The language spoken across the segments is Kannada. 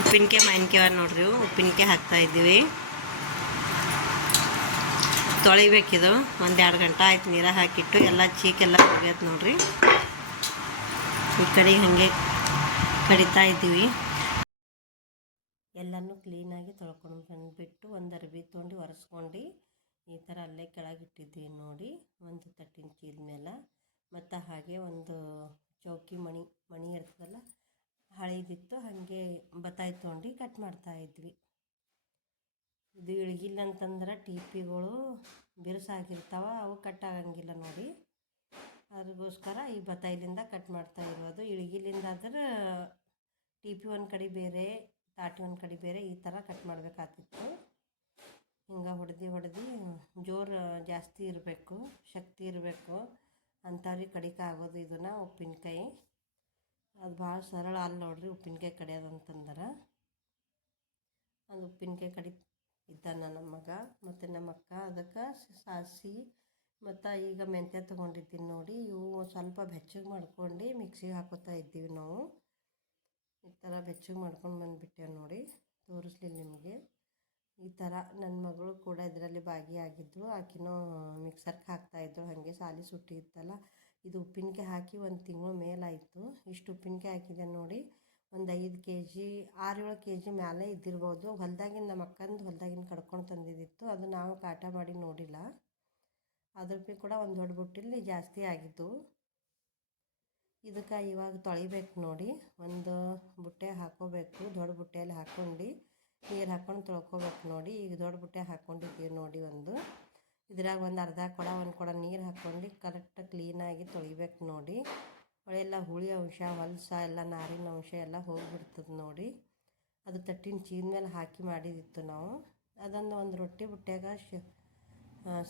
ಉಪ್ಪಿನಕಾಯಿ, ಮಾವಿನಕಾಯಿ ನೋಡ್ರಿ. ಉಪ್ಪಿನಕಾಯಿ ಹಾಕ್ತಾ ಇದ್ದೀವಿ. ತೊಳಿಬೇಕಿದು ಒಂದೆರಡು ಗಂಟೆ ಆಯ್ತು ನೀರ ಹಾಕಿಟ್ಟು ಎಲ್ಲ ಚೀಕೆಲ್ಲ ಹೋಗ್ಯದ ನೋಡ್ರಿ. ಈ ಕಡೆ ಹಾಗೆ ಕಡಿತಾ ಇದ್ದೀವಿ. ಎಲ್ಲನೂ ಕ್ಲೀನಾಗಿ ತೊಳ್ಕೊಂಡು ಬಂದುಬಿಟ್ಟು ಒಂದು ಅರ್ಬಿ ತೊಗೊಂಡು ಒರೆಸ್ಕೊಂಡು, ಈ ಥರ ಅಲ್ಲೇ ಕೆಳಗಿಟ್ಟಿದ್ದೀವಿ ನೋಡಿ, ಒಂದು ತಟ್ಟಿನ ಮೇಲೆ. ಮತ್ತು ಹಾಗೆ ಒಂದು ಚೌಕಿ ಮಣಿ ಮಣಿ ಇರ್ತದಲ್ಲ ಹಳೇದಿತ್ತು, ಹಾಗೆ ಬತಾಯಿ ತೊಗೊಂಡು ಕಟ್ ಮಾಡ್ತಾ ಇದ್ವಿ. ಇದು ಇಳಗಿಲ್ಲ ಅಂತಂದ್ರೆ ಟಿಪಿಗಳು ಬಿರುಸಾಗಿರ್ತಾವ, ಅವು ಕಟ್ ಆಗಂಗಿಲ್ಲ ನೋಡಿ. ಅದಕ್ಕೋಸ್ಕರ ಈ ಬತ್ತಾಯಿಲಿಂದ ಕಟ್ ಮಾಡ್ತಾ ಇರೋದು. ಇಳಗಿಲಿಂದ ಆದ್ರೆ ಟಿ ಪಿ ಒಂದು ಕಡೆ ಬೇರೆ, ತಾಟಿ ಒಂದು ಕಡೆ ಬೇರೆ ಈ ಥರ ಕಟ್ ಮಾಡಬೇಕಾಗ್ತಿತ್ತು. ಹಿಂಗೆ ಹೊಡೆದು ಹೊಡೆದು ಜೋರು ಜಾಸ್ತಿ ಇರಬೇಕು, ಶಕ್ತಿ ಇರಬೇಕು, ಅಂಥವ್ರಿಗೆ ಕಡಿಕೆ ಆಗೋದು ಇದನ್ನು ಉಪ್ಪಿನಕಾಯಿ. ಅದು ಭಾಳ ಸರಳ ಅಲ್ಲ ನೋಡಿರಿ ಉಪ್ಪಿನಕಾಯಿ ಕಡಿಯೋದು ಅಂತಂದ್ರೆ. ಅದು ಉಪ್ಪಿನಕಾಯಿ ಕಡಿ ಇದ್ದಾನ ನಮ್ಮ ಮಗ ಮತ್ತು ನಮ್ಮ ಅಕ್ಕ ಅದಕ್ಕೆ ಸಾಸಿ ಮತ್ತು ಈಗ ಮೆಂತ್ಯ ತೊಗೊಂಡಿದ್ದೀನಿ ನೋಡಿ ಇವು ಸ್ವಲ್ಪ ಬೆಚ್ಚಗೆ ಮಾಡ್ಕೊಂಡು ಮಿಕ್ಸಿಗೆ ಹಾಕೋತಾ ಇದ್ದೀವಿ ನಾವು. ಈ ಥರ ಬೆಚ್ಚಗೆ ಮಾಡ್ಕೊಂಡು ಬಂದುಬಿಟ್ಟೆ ನೋಡಿ ತೋರಿಸ್ಲಿಲ್ಲ ನಿಮಗೆ. ಈ ಥರ ನನ್ನ ಮಗಳು ಕೂಡ ಇದರಲ್ಲಿ ಭಾಗಿಯಾಗಿದ್ದರು ಆಕಿನೂ ಮಿಕ್ಸರ್ಗೆ ಹಾಕ್ತಾಯಿದ್ರು ಹಾಗೆ ಸಾಲಿ ಸುಟ್ಟಿ ಇತ್ತಲ್ಲ. ಇದು ಉಪ್ಪಿನಕಾಯಿ ಹಾಕಿ ಒಂದು ತಿಂಗಳು ಮೇಲಾಯಿತು. ಇಷ್ಟು ಉಪ್ಪಿನಕಾಯಿ ಹಾಕಿದೆ ನೋಡಿ. ಒಂದು ಐದು ಕೆ ಜಿ ಆರೇಳು ಕೆ ಜಿ ಮೇಲೆ ಇದ್ದಿರ್ಬೋದು. ಹೊಲ್ದಾಗಿನ ನಮ್ಮ ಅಕ್ಕಂದು ಹೊಲ್ದಾಗಿನ ಕಡ್ಕೊಂಡು ತಂದಿದ್ದಿತ್ತು. ಅದು ನಾವು ಕಾಟ ಮಾಡಿ ನೋಡಿಲ್ಲ. ಅದ್ರ ಬಿ ಕೂಡ ಒಂದು ದೊಡ್ಡ ಬುಟ್ಟಿಲಿ ಜಾಸ್ತಿ ಆಗಿದ್ದು. ಇದಕ್ಕೆ ಇವಾಗ ತೊಳಿಬೇಕು ನೋಡಿ. ಒಂದು ಬುಟ್ಟೆ ಹಾಕೋಬೇಕು. ದೊಡ್ಡ ಬುಟ್ಟೆಯಲ್ಲಿ ಹಾಕ್ಕೊಂಡು ನೀರು ಹಾಕ್ಕೊಂಡು ತೊಳ್ಕೊಬೇಕು ನೋಡಿ. ಈಗ ದೊಡ್ಡ ಬುಟ್ಟೆ ಹಾಕ್ಕೊಂಡಿದ್ದೀವಿ ನೋಡಿ ಒಂದು. ಇದ್ರಾಗ ಒಂದು ಅರ್ಧ ಕೊಡ ಒಂದು ಕೊಡ ನೀರು ಹಾಕ್ಕೊಂಡು ಕರೆಕ್ಟ್ ಕ್ಲೀನಾಗಿ ತೊಳಿಬೇಕು ನೋಡಿ. ಒಳ್ಳೆಲ್ಲ ಹುಳಿ ಅಂಶ, ಹೊಲಸ, ಎಲ್ಲ ನಾರಿನ ಅಂಶ ಎಲ್ಲ ಹೋಗಿಬಿಡ್ತದೆ ನೋಡಿ. ಅದು ತಟ್ಟಿನ ಚೀಲ ಮೇಲೆ ಹಾಕಿ ಮಾಡಿದಿತ್ತು ನಾವು. ಅದನ್ನು ಒಂದು ರೊಟ್ಟಿ ಬುಟ್ಟ್ಯಾಗ ಶ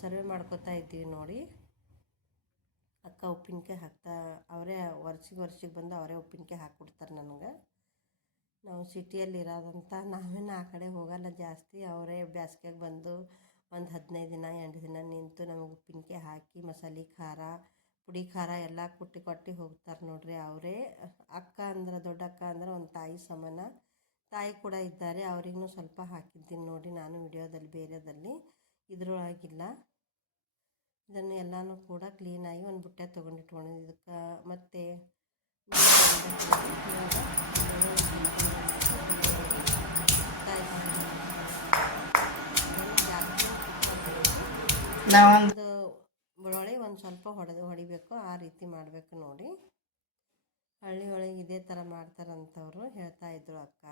ಸರ್ವೆ ಮಾಡ್ಕೊತಾ ಇದ್ದೀವಿ ನೋಡಿ. ಅಕ್ಕ ಉಪ್ಪಿನಕಾಯಿ ಹಾಕ್ತಾ, ಅವರೇ ವರ್ಷಿಗೆ ವರ್ಷಿಗೆ ಬಂದು ಅವರೇ ಉಪ್ಪಿನಕಾಯಿ ಹಾಕ್ಕೊಡ್ತಾರೆ ನನಗೆ. ನಾವು ಸಿಟಿಯಲ್ಲಿ ಇರೋದಂತ ನಾವೇನು ಆ ಕಡೆ ಹೋಗಲ್ಲ ಜಾಸ್ತಿ. ಅವರೇ ಬ್ಯಾಸ್ಗೆಗೆ ಬಂದು ಒಂದು ಹದಿನೈದು ದಿನ, ಎಂಟು ದಿನ ನಿಂತು ನಮಗೆ ಉಪ್ಪಿನಕಾಯಿ ಹಾಕಿ, ಮಸಾಲೆ ಖಾರ, ಪುಡಿ ಖಾರ ಎಲ್ಲ ಕುಟ್ಟಿ ಕೊಟ್ಟು ಹೋಗ್ತಾರೆ ನೋಡ್ರಿ ಅವರೇ. ಅಕ್ಕ ಅಂದ್ರೆ ದೊಡ್ಡ ಅಕ್ಕ ಅಂದ್ರೆ ಒಂದು ತಾಯಿ ಸಮಾನ. ತಾಯಿ ಕೂಡ ಇದ್ದಾರೆ ಅವ್ರಿಗೂ ಸ್ವಲ್ಪ ಹಾಕಿದ್ದೀನಿ ನೋಡಿ ನಾನು ವಿಡಿಯೋದಲ್ಲಿ ಬೇರೆದಲ್ಲಿ. ಇದ್ರೊಳಗಿಲ್ಲ. ಇದನ್ನು ಎಲ್ಲನೂ ಕೂಡ ಕ್ಲೀನಾಗಿ ಒಂದು ಬುಟ್ಟೆ ತೊಗೊಂಡಿಟ್ಕೊಂಡು ಇದಕ್ಕೆ ಮತ್ತು ನಾವೊಂದು ಬೆಳ್ಳುಳ್ಳಿ ಒಂದು ಸ್ವಲ್ಪ ಹೊಡೆದು ಹೊಡಿಬೇಕು, ಆ ರೀತಿ ಮಾಡಬೇಕು ನೋಡಿ. ಹಳ್ಳಿ ಒಳಗೆ ಇದೇ ಥರ ಮಾಡ್ತಾರಂತವ್ರು ಹೇಳ್ತಾ ಇದ್ರು ಅಕ್ಕ.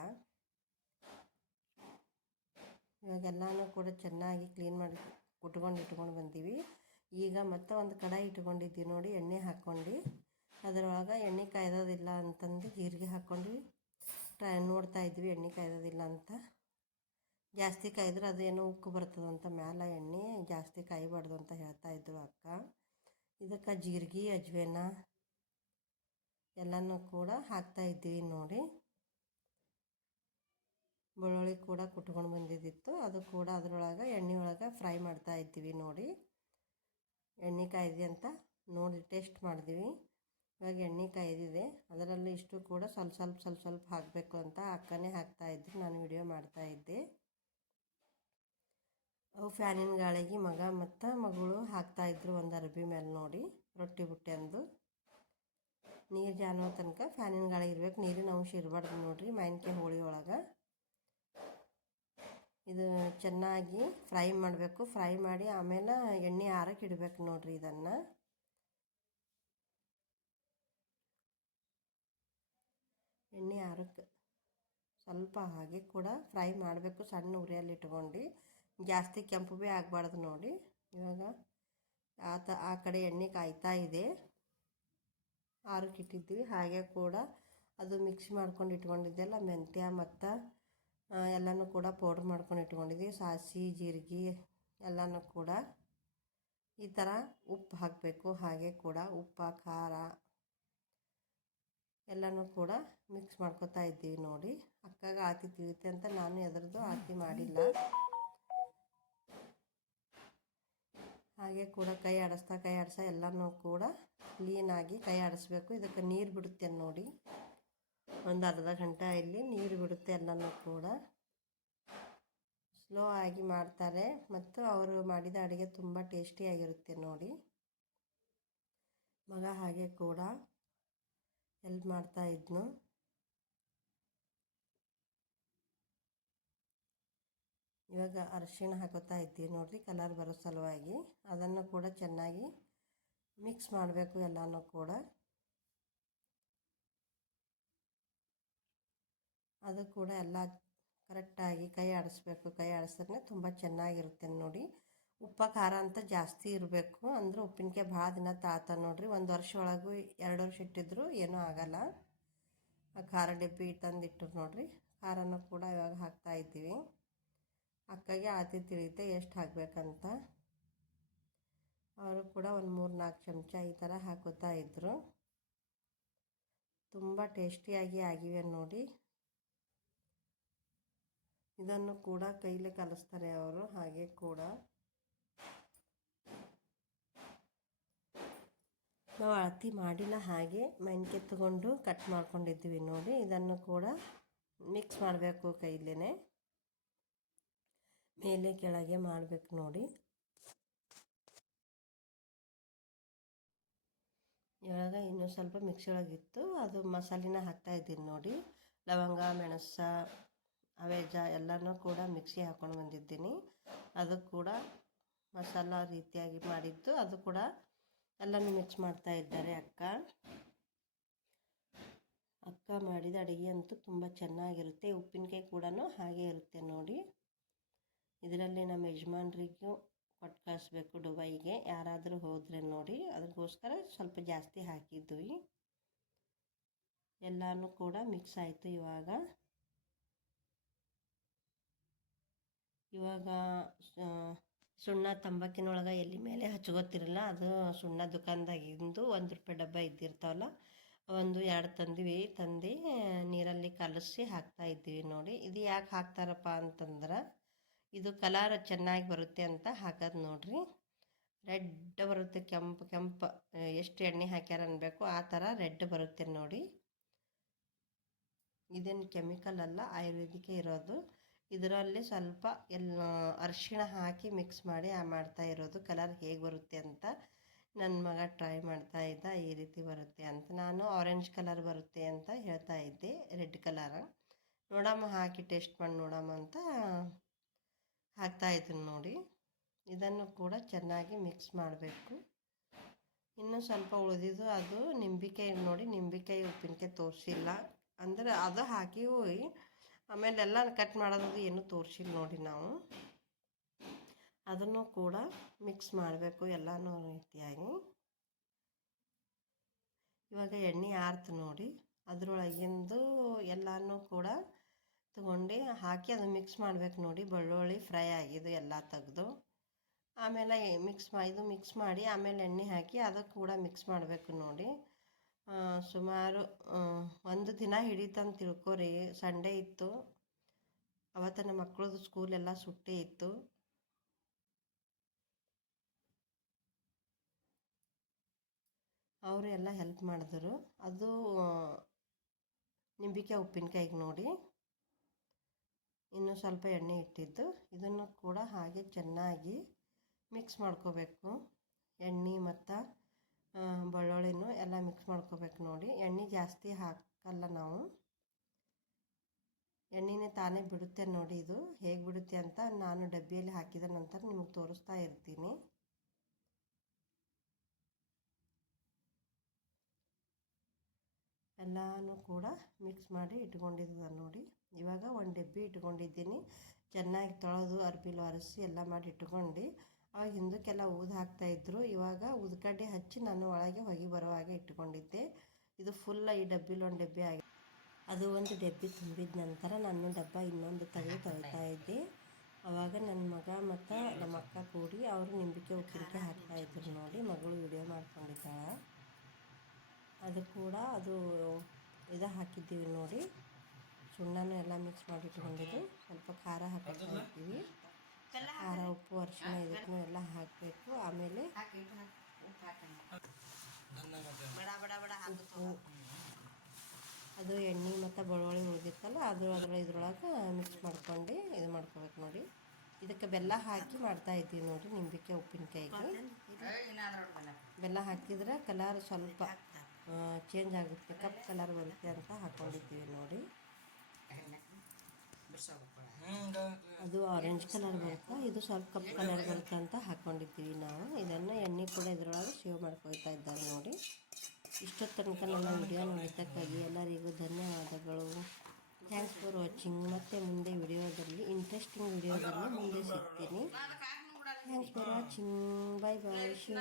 ಇವಾಗೆಲ್ಲನೂ ಕೂಡ ಚೆನ್ನಾಗಿ ಕ್ಲೀನ್ ಮಾಡಿ ಕುಟ್ಕೊಂಡು ಇಟ್ಕೊಂಡು ಬಂದೀವಿ. ಈಗ ಮತ್ತೆ ಒಂದು ಕಡಾಯಿ ಇಟ್ಕೊಂಡಿದ್ದೀವಿ ನೋಡಿ, ಎಣ್ಣೆ ಹಾಕ್ಕೊಂಡು. ಅದರೊಳಗೆ ಎಣ್ಣೆ ಕಾಯ್ದೋದಿಲ್ಲ ಅಂತಂದು ಜೀರಿಗೆ ಹಾಕ್ಕೊಂಡು ಟ್ರೈ ನೋಡ್ತಾ ಇದ್ವಿ, ಎಣ್ಣೆ ಕಾಯ್ದೋದಿಲ್ಲ ಅಂತ. ಜಾಸ್ತಿ ಕಾಯ್ದ್ರೆ ಅದೇನೋ ಉಕ್ಕು ಬರ್ತದಂತ ಮ್ಯಾಲ ಎಣ್ಣೆ, ಜಾಸ್ತಿ ಕಾಯಬಾರ್ದು ಅಂತ ಹೇಳ್ತಾ ಇದ್ರು ಅಕ್ಕ. ಇದಕ್ಕೆ ಜೀರಿಗೆ, ಅಜ್ವೇನ ಎಲ್ಲನೂ ಕೂಡ ಹಾಕ್ತಾ ಇದ್ದೀವಿ ನೋಡಿ. ಬೆಳ್ಳುಳ್ಳಿ ಕೂಡ ಕುಟ್ಕೊಂಡು ಬಂದಿದ್ದಿತ್ತು. ಅದು ಕೂಡ ಅದರೊಳಗೆ ಎಣ್ಣೆ ಒಳಗೆ ಫ್ರೈ ಮಾಡ್ತಾ ಇದ್ದೀವಿ ನೋಡಿ. ಎಣ್ಣೆ ಕಾಯ್ದೆ ಅಂತ ನೋಡಿ ಟೇಸ್ಟ್ ಮಾಡಿದ್ವಿ. ಇವಾಗ ಎಣ್ಣೆ ಕಾಯ್ದಿದೆ. ಅದರಲ್ಲಿ ಇಷ್ಟು ಕೂಡ ಸ್ವಲ್ಪ ಸ್ವಲ್ಪ ಸ್ವಲ್ಪ ಸ್ವಲ್ಪ ಹಾಕಬೇಕು ಅಂತ ಅಕ್ಕನೇ ಹಾಕ್ತಾ ಇದ್ದರು ನಾನು ವಿಡಿಯೋ ಮಾಡ್ತಾ ಇದ್ದೆ. ಅವು ಫ್ಯಾನಿನ ಗಾಳಿಗೆ ಮಗ ಮತ್ತು ಮಗಳು ಹಾಕ್ತಾಯಿದ್ರು ಒಂದು ಅರ್ಬಿ ಮೇಲೆ ನೋಡಿ, ರೊಟ್ಟಿ ಬುಟ್ಟೆ ಅಂದು. ನೀರು ಜಾನೋ ತನಕ ಫ್ಯಾನಿನ ಗಾಳಿ ಇರ್ಬೇಕು, ನೀರಿನ ಅಂಶ ಇರಬಾರ್ದು ನೋಡಿರಿ, ಮಾವಿನಕಾಯಿ ಹೋಳಿ ಒಳಗೆ. ಇದು ಚೆನ್ನಾಗಿ ಫ್ರೈ ಮಾಡಬೇಕು, ಫ್ರೈ ಮಾಡಿ ಆಮೇಲೆ ಎಣ್ಣೆ ಆರಕ್ಕೆ ಇಡಬೇಕು ನೋಡಿರಿ ಇದನ್ನು. ಎಣ್ಣೆ ಆರಕ್ಕೆ ಸ್ವಲ್ಪ ಹಾಗೆ ಕೂಡ ಫ್ರೈ ಮಾಡಬೇಕು, ಸಣ್ಣ ಉರಿಯಲ್ಲಿ ಇಟ್ಕೊಂಡು. ಜಾಸ್ತಿ ಕೆಂಪು ಭೀ ಆಗಬಾರ್ದು ನೋಡಿ. ಇವಾಗ ಆತ, ಆ ಕಡೆ ಎಣ್ಣೆ ಕಾಯ್ತಾ ಇದೆ. ಇಟ್ಟಿದ್ವಿ ಹಾಗೆ ಕೂಡ ಅದು ಮಿಕ್ಸ್ ಮಾಡ್ಕೊಂಡು ಇಟ್ಕೊಂಡಿದ್ದೆಲ್ಲ ಮೆಂತ್ಯ ಮತ್ತು ಎಲ್ಲನೂ ಕೂಡ ಪೌಡ್ರ್ ಮಾಡ್ಕೊಂಡು ಇಟ್ಕೊಂಡಿದ್ವಿ ಸಾಸಿ ಜೀರಿಗೆ ಎಲ್ಲನೂ ಕೂಡ. ಈ ಥರ ಉಪ್ಪು ಹಾಕಬೇಕು. ಹಾಗೆ ಕೂಡ ಉಪ್ಪು, ಖಾರ ಎಲ್ಲನೂ ಕೂಡ ಮಿಕ್ಸ್ ಮಾಡ್ಕೊತಾ ಇದ್ದೀವಿ ನೋಡಿ. ಅಕ್ಕಾಗ ಆತಿ ತಿಳಿಯುತ್ತೆ ಅಂತ ನಾನು ಎದ್ರದ್ದು ಆತಿ ಮಾಡಿಲ್ಲ. ಹಾಗೆ ಕೂಡ ಕೈ ಆಡಿಸ್ತಾ ಕೈ ಆಡಿಸ್ತಾ ಎಲ್ಲನೂ ಕೂಡ ಕ್ಲೀನಾಗಿ ಕೈ ಆಡಿಸ್ಬೇಕು. ಇದಕ್ಕೆ ನೀರು ಬಿಡುತ್ತೆ ನೋಡಿ. ಒಂದು ಅರ್ಧ ಗಂಟೆ ಇಲ್ಲಿ ನೀರು ಬಿಡುತ್ತೆ ಎಲ್ಲನೂ ಕೂಡ. ಸ್ಲೋ ಆಗಿ ಮಾಡ್ತಾರೆ ಮತ್ತು ಅವರು ಮಾಡಿದ ಅಡುಗೆ ತುಂಬ ಟೇಸ್ಟಿಯಾಗಿರುತ್ತೆ ನೋಡಿ. ಮಗ ಹಾಗೆ ಕೂಡ ಎಲ್ಪ್ ಮಾಡ್ತಾ ಇದ್ನು. ಇವಾಗ ಅರಿಶಿಣ ಹಾಕೋತಾ ಇದ್ದೀವಿ ನೋಡಿರಿ ಕಲರ್ ಬರೋ ಸಲುವಾಗಿ. ಅದನ್ನು ಕೂಡ ಚೆನ್ನಾಗಿ ಮಿಕ್ಸ್ ಮಾಡಬೇಕು ಎಲ್ಲನೂ ಕೂಡ. ಅದು ಕೂಡ ಎಲ್ಲ ಕರೆಕ್ಟಾಗಿ ಕೈ ಆಡಿಸ್ಬೇಕು. ಕೈ ಆಡಿಸಿದ್ರೆ ತುಂಬ ಚೆನ್ನಾಗಿರುತ್ತೆ ನೋಡಿ. ಉಪ್ಪ, ಖಾರ ಅಂತ ಜಾಸ್ತಿ ಇರಬೇಕು. ಅಂದ್ರೆ ಉಪ್ಪಿನಕಾಯಿ ಭಾಳ ದಿನ ತಾತ ನೋಡಿರಿ, ಒಂದು ವರ್ಷ ಒಳಗೂ ಎರಡು ವರ್ಷ ಇಟ್ಟಿದ್ರು ಏನೂ ಆಗಲ್ಲ. ಆ ಖಾರ ಡಬ್ಬಿ ತಂದಿಟ್ಟರು ನೋಡಿರಿ, ಖಾರನೂ ಕೂಡ ಇವಾಗ ಹಾಕ್ತಾ ಇದ್ದೀವಿ. ಅಕ್ಕಗೆ ಆತಿ ತಿಳಿಯುತ್ತೆ ಎಷ್ಟು ಹಾಕಬೇಕಂತ. ಅವರು ಕೂಡ ಒಂದು ಮೂರು ನಾಲ್ಕು ಚಮಚ ಈ ಥರ ಹಾಕುತ್ತಾ ಇದ್ದರು ತುಂಬ ಟೇಸ್ಟಿಯಾಗಿ ಆಗಿವೆ ನೋಡಿ. ಇದನ್ನು ಕೂಡ ಕೈಲೇ ಕಲಿಸ್ತಾರೆ ಅವರು, ಹಾಗೆ ಕೂಡ. ನಾವು ಅಳತಿ ಮಾಡಿಲ್ಲ ಹಾಗೆ ಮೆಣಕೆ ತಗೊಂಡು ಕಟ್ ಮಾಡ್ಕೊಂಡಿದ್ದೀವಿ ನೋಡಿ. ಇದನ್ನು ಕೂಡ ಮಿಕ್ಸ್ ಮಾಡಬೇಕು ಕೈಲೇ ಮೇಲೆ ಕೆಳಗೆ ಮಾಡಬೇಕು ನೋಡಿ. ಇವಾಗ ಇನ್ನೂ ಸ್ವಲ್ಪ ಮಿಕ್ಸಿ ಒಳಗಿತ್ತು ಅದು ಮಸಾಲಿನ ಹಾಕ್ತಾ ಇದ್ದೀನಿ ನೋಡಿ. ಲವಂಗ, ಮೆಣಸ, ಅವೇಜ ಎಲ್ಲನೂ ಕೂಡ ಮಿಕ್ಸಿ ಹಾಕ್ಕೊಂಡು ಬಂದಿದ್ದೀನಿ. ಅದು ಕೂಡ ಮಸಾಲ ರೀತಿಯಾಗಿ ಮಾಡಿದ್ದು ಅದು ಕೂಡ ಎಲ್ಲನೂ ಮಿಕ್ಸ್ ಮಾಡ್ತಾ ಇದ್ದಾರೆ ಅಕ್ಕ. ಅಕ್ಕ ಮಾಡಿದ ಅಡುಗೆ ಅಂತೂ ತುಂಬ ಚೆನ್ನಾಗಿರುತ್ತೆ. ಉಪ್ಪಿನಕಾಯಿ ಕೂಡ ಹಾಗೆ ಇರುತ್ತೆ ನೋಡಿ. ಇದರಲ್ಲಿ ನಮ್ಮ ಯಜಮಾನ್ರಿಗೂ ಕೊಟ್ಟು ಕಳಿಸ್ಬೇಕು ದುಬೈಗೆ. ಯಾರಾದರೂ ಹೋದರೆ ನೋಡಿ. ಅದಕ್ಕೋಸ್ಕರ ಸ್ವಲ್ಪ ಜಾಸ್ತಿ ಹಾಕಿದ್ವಿ. ಎಲ್ಲನೂ ಕೂಡ ಮಿಕ್ಸ್ ಆಯಿತು ಇವಾಗ. ಇವಾಗ ಸುಣ್ಣ ತಂಬಾಕಿನೊಳಗೆ ಎಲ್ಲಿ ಮೇಲೆ ಹಚ್ಕೋತಿರಲ್ಲ ಅದು ಸುಣ್ಣ ದುಕಾನ್ದಾಗಿಂದು ಒಂದು ರೂಪಾಯಿ ಡಬ್ಬ ಇದ್ದಿರ್ತಾವಲ್ಲ, ಒಂದು ಎರಡು ತಂದ್ವಿ. ತಂದು ನೀರಲ್ಲಿ ಕಲಸಿ ಹಾಕ್ತಾ ಇದ್ದೀವಿ ನೋಡಿ. ಇದು ಯಾಕೆ ಹಾಕ್ತಾರಪ್ಪ ಅಂತಂದ್ರೆ ಇದು ಕಲರ್ ಚೆನ್ನಾಗಿ ಬರುತ್ತೆ ಅಂತ ಹಾಕೋದು ನೋಡ್ರಿ. ರೆಡ್ ಬರುತ್ತೆ ಕೆಂಪು ಕೆಂಪು ಎಷ್ಟು ಎಣ್ಣೆ ಹಾಕ್ಯಾರ ಅನ್ಬೇಕು, ಆ ಥರ ರೆಡ್ ಬರುತ್ತೆ ನೋಡಿ. ಇದೇನು ಕೆಮಿಕಲ್ ಅಲ್ಲ, ಆಯುರ್ವೇದಿಕ ಇರೋದು. ಇದರಲ್ಲಿ ಸ್ವಲ್ಪ ಎಲ್ಲ, ಅರಿಶಿಣ ಹಾಕಿ ಮಿಕ್ಸ್ ಮಾಡಿ ಆ ಮಾಡ್ತಾ ಇರೋದು, ಕಲರ್ ಹೇಗೆ ಬರುತ್ತೆ ಅಂತ ನನ್ನ ಮಗ ಟ್ರೈ ಮಾಡ್ತಾ ಇದ್ದ, ಈ ರೀತಿ ಬರುತ್ತೆ ಅಂತ. ನಾನು ಆರೆಂಜ್ ಕಲರ್ ಬರುತ್ತೆ ಅಂತ ಹೇಳ್ತಾ ಇದ್ದೆ ರೆಡ್ ಕಲರ್ ನೋಡಮ್ಮ, ಹಾಕಿ ಟೇಸ್ಟ್ ಮಾಡಿ ನೋಡಮ್ಮ ಅಂತ ಹಾಕ್ತಾ ಇದ್ದೀನಿ ನೋಡಿ. ಇದನ್ನು ಕೂಡ ಚೆನ್ನಾಗಿ ಮಿಕ್ಸ್ ಮಾಡಬೇಕು. ಇನ್ನು ಸ್ವಲ್ಪ ಉಳಿದಿದ್ದು ಅದು ನಿಂಬಿಕಾಯಿ ನೋಡಿ ನಿಂಬಿಕಾಯಿ ಉಪ್ಪಿನಕಾಯಿ ತೋರಿಸಿಲ್ಲ. ಅಂದರೆ ಅದು ಹಾಕಿ ಹೋಗಿ, ಆಮೇಲೆ ಎಲ್ಲ ಕಟ್ ಮಾಡೋದು ಏನೂ ತೋರಿಸಿಲ್ಲ ನೋಡಿ ನಾವು. ಅದನ್ನು ಕೂಡ ಮಿಕ್ಸ್ ಮಾಡಬೇಕು ಎಲ್ಲನೂ ರೀತಿಯಾಗಿ. ಇವಾಗ ಎಣ್ಣೆ ಆರ್ತು ನೋಡಿ, ಅದರೊಳಗಿಂದು ಎಲ್ಲನೂ ಕೂಡ ತಗೊಂಡು ಹಾಕಿ ಅದು ಮಿಕ್ಸ್ ಮಾಡ್ಬೇಕು ನೋಡಿ. ಬೆಳ್ಳುಳ್ಳಿ ಫ್ರೈ ಆಗಿದೆ ಎಲ್ಲ ತೆಗೆದು, ಆಮೇಲೆ ಮಿಕ್ಸ್ ಇದು ಮಿಕ್ಸ್ ಮಾಡಿ ಆಮೇಲೆ ಎಣ್ಣೆ ಹಾಕಿ ಅದಕ್ಕೆ ಕೂಡ ಮಿಕ್ಸ್ ಮಾಡಬೇಕು ನೋಡಿ. ಸುಮಾರು ಒಂದು ದಿನ ಹಿಡಿತಂತ ತಿಳ್ಕೊರಿ. ಸಂಡೇ ಇತ್ತು. ಅವತ್ತು ನಮ್ಮ ಮಕ್ಕಳದು ಸ್ಕೂಲೆಲ್ಲ ಸುಟ್ಟಿ ಇತ್ತು. ಅವರು ಎಲ್ಲ ಹೆಲ್ಪ್ ಮಾಡಿದ್ರು. ಅದು ನಿಂಬಿಕಾಯಿ ಉಪ್ಪಿನಕಾಯಿಗೆ ನೋಡಿ. ಇನ್ನೂ ಸ್ವಲ್ಪ ಎಣ್ಣೆ ಇಟ್ಟಿದ್ದು. ಇದನ್ನು ಕೂಡ ಹಾಗೆ ಚೆನ್ನಾಗಿ ಮಿಕ್ಸ್ ಮಾಡ್ಕೋಬೇಕು. ಎಣ್ಣೆ ಮತ್ತು ಬೆಳ್ಳುಳ್ಳಿನೂ ಎಲ್ಲ ಮಿಕ್ಸ್ ಮಾಡ್ಕೋಬೇಕು ನೋಡಿ. ಎಣ್ಣೆ ಜಾಸ್ತಿ ಹಾಕಲ್ಲ ನಾವು. ಎಣ್ಣೆನೇ ತಾನೇ ಬಿಡುತ್ತೆ ನೋಡಿ ಇದು. ಹೇಗೆ ಬಿಡುತ್ತೆ ಅಂತ ನಾನು ಡಬ್ಬಿಯಲ್ಲಿ ಹಾಕಿದ ನಂತರ ನಿಮಗೆ ತೋರಿಸ್ತಾ ಇರ್ತೀನಿ. ಎಲ್ಲನೂ ಕೂಡ ಮಿಕ್ಸ್ ಮಾಡಿ ಇಟ್ಕೊಂಡಿದ್ದ ನೋಡಿ. ಇವಾಗ ಒಂದು ಡಬ್ಬಿ ಇಟ್ಕೊಂಡಿದ್ದೀನಿ. ಚೆನ್ನಾಗಿ ತೊಳೆದು, ಅರ್ಬಿಲು ಒರೆಸಿ ಎಲ್ಲ ಮಾಡಿ ಇಟ್ಕೊಂಡು, ಆ ಹಿಂದಕ್ಕೆಲ್ಲ ಊದು ಹಾಕ್ತಾಯಿದ್ರು ಇವಾಗ ಉದ್ಕಡ್ಡೆ ಹಚ್ಚಿ ನಾನು ಒಳಗೆ ಹೊಗೆ ಬರೋ ಹಾಗೆ ಇಟ್ಕೊಂಡಿದ್ದೆ. ಇದು ಫುಲ್ಲ ಈ ಡಬ್ಬಿಲಿ ಒಂದು ಡಬ್ಬಿ ಆಗಿ, ಅದು ಒಂದು ಡಬ್ಬಿ ತುಂಬಿದ ನಂತರ ನಾನು ಡಬ್ಬ ಇನ್ನೊಂದು ತೆಗೆದು ತೊಳಿತಾ ಇದ್ದೆ. ಆವಾಗ ನನ್ನ ಮಗ ಮತ್ತು ನಮ್ಮ ಅಕ್ಕ ಕೂಡಿ ಅವರು ನಿಂಬಿಕೆ ಉಪ್ಪಿನಕಾಯಿ ಹಾಕ್ತಾಯಿದ್ರು ನೋಡಿ, ಮಗಳು ವಿಡಿಯೋ ಮಾಡ್ಕೊಂಡಿದ್ದಾಳೆ. ಅದು ಕೂಡ ಅದು ಇದು ಹಾಕಿದ್ದೀವಿ ನೋಡಿ. ಸುಣ್ಣನೂ ಎಲ್ಲ ಮಿಕ್ಸ್ ಮಾಡಿ ಇಟ್ಕೊಂಡಿದ್ದು ಸ್ವಲ್ಪ ಖಾರ ಹಾಕ್ತಾ ಇರ್ತೀವಿ ಖಾರ ಉಪ್ಪು ಅರಿಶಿನ ಇದಕ್ಕೂ ಎಲ್ಲ ಹಾಕಬೇಕು. ಆಮೇಲೆ ಉಪ್ಪು ಅದು ಅದು ಎಣ್ಣೆ ಮತ್ತು ಬೆಳ್ಳುಳ್ಳಿ ಉಳಿದಿತ್ತಲ್ಲ ಅದು ಅದ್ರೊಳಗೆ ಇದ್ರೊಳಗೆ ಮಿಕ್ಸ್ ಮಾಡ್ಕೊಂಡು ಇದು ಮಾಡ್ಕೋಬೇಕು ನೋಡಿ. ಇದಕ್ಕೆ ಬೆಲ್ಲ ಹಾಕಿ ಮಾಡ್ತಾ ಇದ್ದೀವಿ ನೋಡಿ ನಿಂಬಿಕೆ ಉಪ್ಪಿನಕಾಯಿಗೆ. ಬೆಲ್ಲ ಹಾಕಿದ್ರೆ ಕಲರ್ ಸ್ವಲ್ಪ ಚೇಂಜ್ ಆಗುತ್ತೆ ಕಪ್ ಕಲರ್ ಬರುತ್ತೆ ಅಂತ ಹಾಕ್ಕೊಂಡಿದ್ದೀವಿ ನೋಡಿ. ಅದು ಆರೆಂಜ್ ಕಲರ್ ಬರುತ್ತೆ ಇದು ಸ್ವಲ್ಪ ಕಪ್ ಕಲರ್ ಬರುತ್ತೆ ಅಂತ ಹಾಕೊಂಡಿದ್ದೀವಿ ನಾವು. ಇದನ್ನು ಎಣ್ಣೆ ಕೂಡ ಇದರೊಳಗೆ ಸೇವ್ ಮಾಡ್ಕೊಳ್ತಾ ಇದ್ದಾರೆ ನೋಡಿ. ಇಷ್ಟೊತ್ತು ತನಕ ನನ್ನ ವಿಡಿಯೋ ನೋಡಿದ್ದಕ್ಕಾಗಿ ಎಲ್ಲರಿಗೂ ಧನ್ಯವಾದಗಳು. ಥ್ಯಾಂಕ್ಸ್ ಫಾರ್ ವಾಚಿಂಗ್ ಮತ್ತು ಮುಂದೆ ವಿಡಿಯೋದಲ್ಲಿ ಇಂಟ್ರೆಸ್ಟಿಂಗ್ ವಿಡಿಯೋದಲ್ಲಿ ಮುಂದೆ ಸಿಗ್ತೀನಿ. Thanks for watching bye bye Shiv